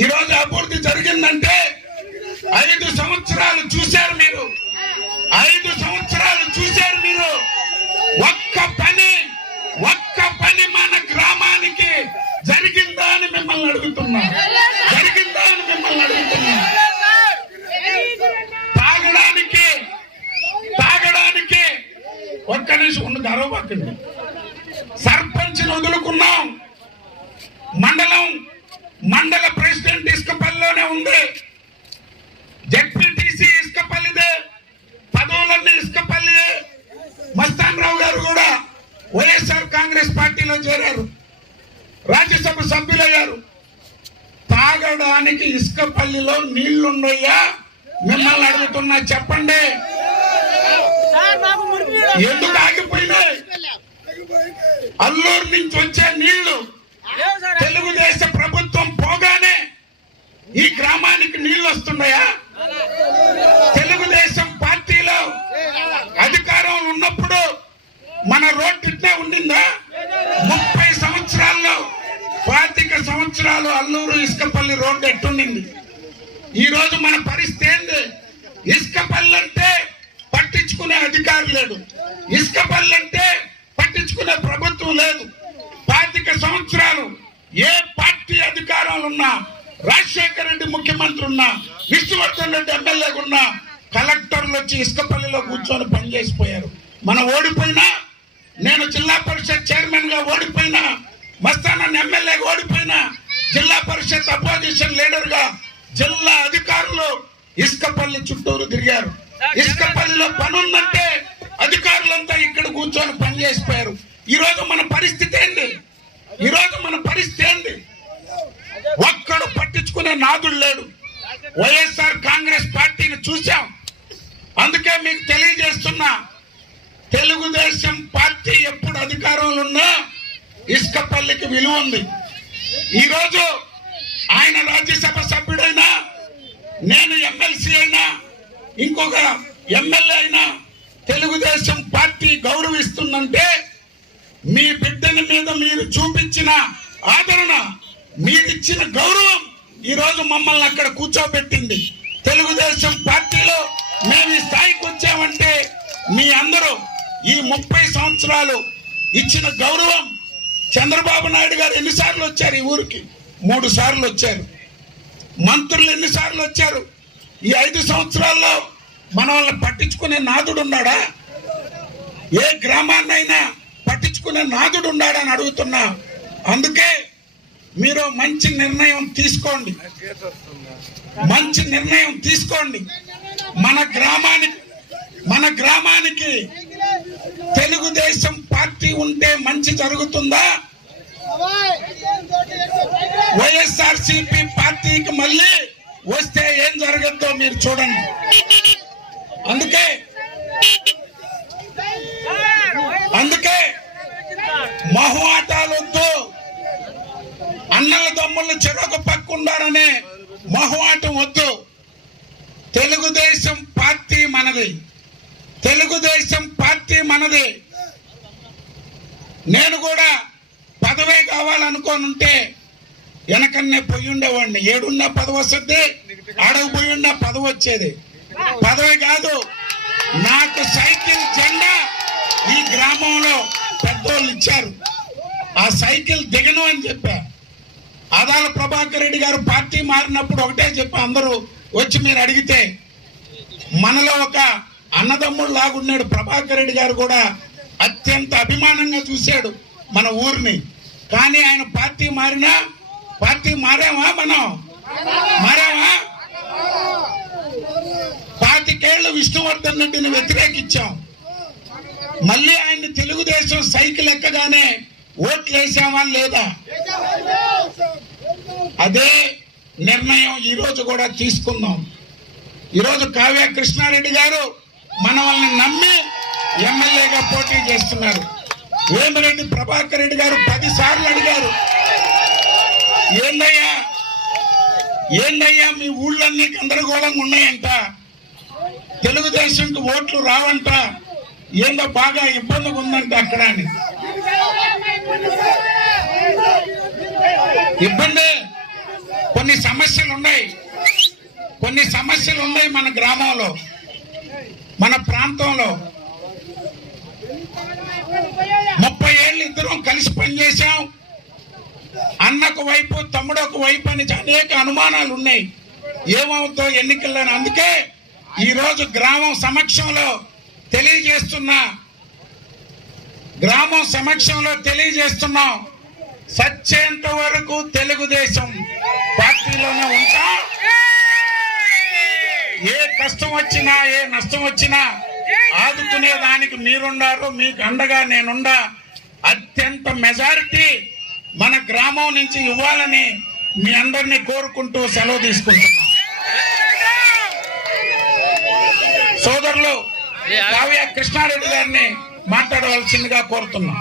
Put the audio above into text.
ఈరోజు అభివృద్ధి జరిగిందంటే ఐదు సంవత్సరాలు చూశారు మీరు. ఐదు సంవత్సరాలు చూశారు మీరు. ఒక్క పని ఒక్క పని మన గ్రామానికి జరిగిందా అని మిమ్మల్ని అడుగుతున్నా. జరిగిందా అని మిమ్మల్ని అడుగుతున్నా. తాగడానికి తాగడానికి ఒక్క నిమిషం ఉన్న గర్వపక్కండి సర్పంచ్ వదులుకున్నాం. మండలం మండల ప్రెసిడెంట్ ఇసుకపల్లిలోనే ఉంది. జెడ్పీటీసీ ఇసుకపల్లిదే. పదవులన్నీ ఇసుకపల్లిదే మస్తాన్ రావు గారు కూడా వైఎస్ఆర్ కాంగ్రెస్ పార్టీలో చేరారు. రాజ్యసభ సభ్యులయ్యారు. తాగడానికి ఇసుకపల్లిలో నీళ్ళున్నాయా? మిమ్మల్ని అడుగుతున్నా చెప్పండి. ఎందుకు ఆగిపోయినాయి? అల్లూరు నుంచి వచ్చే నీళ్ళు తెలుగుదేశ ఈ గ్రామానికి నీళ్ళు వస్తున్నాయా? తెలుగుదేశం పార్టీలో అధికారంలో ఉన్నప్పుడు మన రోడ్డు ఇట్నే ఉండిందా? ముప్పై సంవత్సరాల్లో పాతిక సంవత్సరాలు అల్లూరు ఇసుకపల్లి రోడ్డు ఎట్టుండింది? ఈ రోజు మన పరిస్థితి ఏంది? ఇసుకపల్లి అంటే పట్టించుకునే అధికారం లేదు ఇసుకపల్లి అంటే పట్టించుకునే ప్రభుత్వం లేదు. పాతిక సంవత్సరాలు ఏ పార్టీ అధికారంలో ఉన్నా రాజశేఖర్ రెడ్డి ముఖ్యమంత్రి ఉన్నా విష్ణువర్ధన్ రెడ్డి ఎమ్మెల్యేగా ఉన్నా కలెక్టర్లు వచ్చి ఇసుకపల్లిలో కూర్చొని పనిచేసిపోయారు మనం ఓడిపోయినా నేను జిల్లా పరిషత్ చైర్మన్గా ఓడిపోయినా మస్తానన్న ఎమ్మెల్యేగా ఓడిపోయినా జిల్లా పరిషత్ అపోజిషన్ లీడర్గా జిల్లా అధికారులు ఇసుకపల్లి చుట్టూరు తిరిగారు. ఇసుకపల్లిలో పనుందంటే అధికారులంతా ఇక్కడ కూర్చొని పనిచేసిపోయారు ఈరోజు మన పరిస్థితి ఏంది? ఈ రోజు మన పరిస్థితి ఏంది? ఒక్కడు పట్టించుకునే నాదుడు లేడు. వైఎస్ఆర్ కాంగ్రెస్ పార్టీని చూశాం. అందుకే మీకు తెలియజేస్తున్నా తెలుగుదేశం పార్టీ ఎప్పుడు అధికారంలో ఉన్నా ఇసుకపల్లికి విలువ ఉంది. ఈరోజు ఆయన రాజ్యసభ సభ్యుడైనా నేను ఎమ్మెల్సీ అయినా ఇంకొక ఎమ్మెల్యే అయినా తెలుగుదేశం పార్టీ గౌరవిస్తుందంటే మీ బిడ్డని మీద మీరు చూపించిన ఆదరణ మీకిచ్చిన గౌరవం ఈరోజు మమ్మల్ని అక్కడ కూర్చోబెట్టింది. తెలుగుదేశం పార్టీలో మేము ఈ స్థాయికి వచ్చామంటే మీ అందరూ ఈ ముప్పై సంవత్సరాలు ఇచ్చిన గౌరవం చంద్రబాబు నాయుడు గారు ఎన్నిసార్లు వచ్చారు ఈ ఊరికి? మూడు సార్లు వచ్చారు. మంత్రులు ఎన్నిసార్లు వచ్చారు? ఈ ఐదు సంవత్సరాల్లో మన పట్టించుకునే నాదుడు ఉన్నాడా? ఏ గ్రామాన్నైనా పట్టించుకునే నాదుడు ఉన్నాడని అడుగుతున్నా. అందుకే మీరు మంచి నిర్ణయం తీసుకోండి. మంచి నిర్ణయం తీసుకోండి. మన గ్రామానికి మన గ్రామానికి తెలుగుదేశం పార్టీ ఉంటే మంచి జరుగుతుందా? వైఎస్ఆర్ సిపి పార్టీకి మళ్ళీ వస్తే ఏం జరగద్దో మీరు చూడండి. అందుకే అందుకే మహువాట అన్నల దమ్ముళ్ళు చెరొక పక్కుండారనే వద్దు. తెలుగుదేశం పార్టీ మనది. తెలుగుదేశం పార్టీ మనది. నేను కూడా పదవే కావాలనుకోనుంటే వెనకన్నే పోయి ఉండేవాడిని ఏడున్నా పదవి వస్తుంది అడవి పోయి ఉన్నా పదవి వచ్చేది. పదవి కాదు నాకు సైకిల్ జెండా ఈ గ్రామంలో పెద్దోళ్ళు ఇచ్చారు. ఆ సైకిల్ దిగను అని చెప్పా. ఆదాల ప్రభాకర్ రెడ్డి గారు పార్టీ మారినప్పుడు ఒకటే చెప్పి అందరూ వచ్చి మీరు అడిగితే మనలో ఒక అన్నదమ్ముడు లాగున్నాడు ప్రభాకర్ రెడ్డి గారు కూడా అత్యంత అభిమానంగా చూశాడు మన ఊరిని. కానీ ఆయన పార్టీ మారినా పార్టీ మారామా మనం? మారామా? పాతికేళ్ళు విష్ణువర్ధన్ రెడ్డిని వ్యతిరేకించాం. మళ్ళీ ఆయన్ని తెలుగుదేశం సైకిల్ ఎక్కగానే ఓట్లు వేసామా లేదా? అదే నిర్ణయం ఈరోజు కూడా తీసుకుందాం. ఈరోజు కావ్య కృష్ణారెడ్డి గారు మన వాళ్ళని నమ్మి ఎమ్మెల్యేగా పోటీ చేస్తున్నారు. వేమిరెడ్డి ప్రభాకర్ రెడ్డి గారు పదిసార్లు అడిగారు. ఏందయ్యా? ఏందయ్యా? మీ ఊళ్ళన్నీ గందరగోళంగా ఉన్నాయంట. తెలుగుదేశంకి ఓట్లు రావంట. ఏందో బాగా ఇబ్బందిగా ఉందంట అక్కడ అని. ఇబ్బంది? కొన్ని సమస్యలు ఉన్నాయి కొన్ని సమస్యలు ఉన్నాయి మన గ్రామంలో మన ప్రాంతంలో. ముప్పై ఏళ్ళు ఇద్దరం కలిసి పనిచేసాం అన్నకు వైపు తమ్ముడొక వైపు అని అనేక అనుమానాలు ఉన్నాయి ఏమవుతో ఎన్నికల్లో అందుకే ఈరోజు గ్రామం సమక్షంలో తెలియజేస్తున్నా గ్రామం సమక్షంలో తెలియజేస్తున్నాం. సచ్చేంత వరకు తెలుగుదేశం. పార్టీలోనే ఉంటా? ఏ కష్టం వచ్చినా ఏ నష్టం వచ్చినా ఆదుకునే దానికి మీరున్నారు మీకు అండగా నేనుండా. అత్యంత మెజారిటీ మన గ్రామం నుంచి ఇవ్వాలని మీ అందరినీ కోరుకుంటూ సెలవు తీసుకుంటున్నాం. సోదరులు కావ్య కృష్ణారెడ్డి గారిని మాట్లాడవలసిందిగా కోరుతున్నాం.